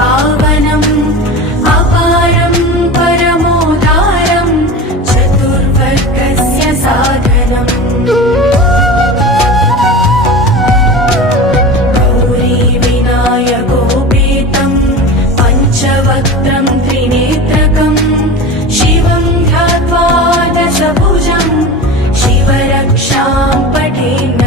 पावनम् अपारं परमोदारं चतुर्वर्गस्य साधनम् गौरी विनायकोपेतं पञ्चवक्त्रं त्रिनेत्रकं शिवं ध्यात्वा दशभुजं शिवरक्षां पठेन्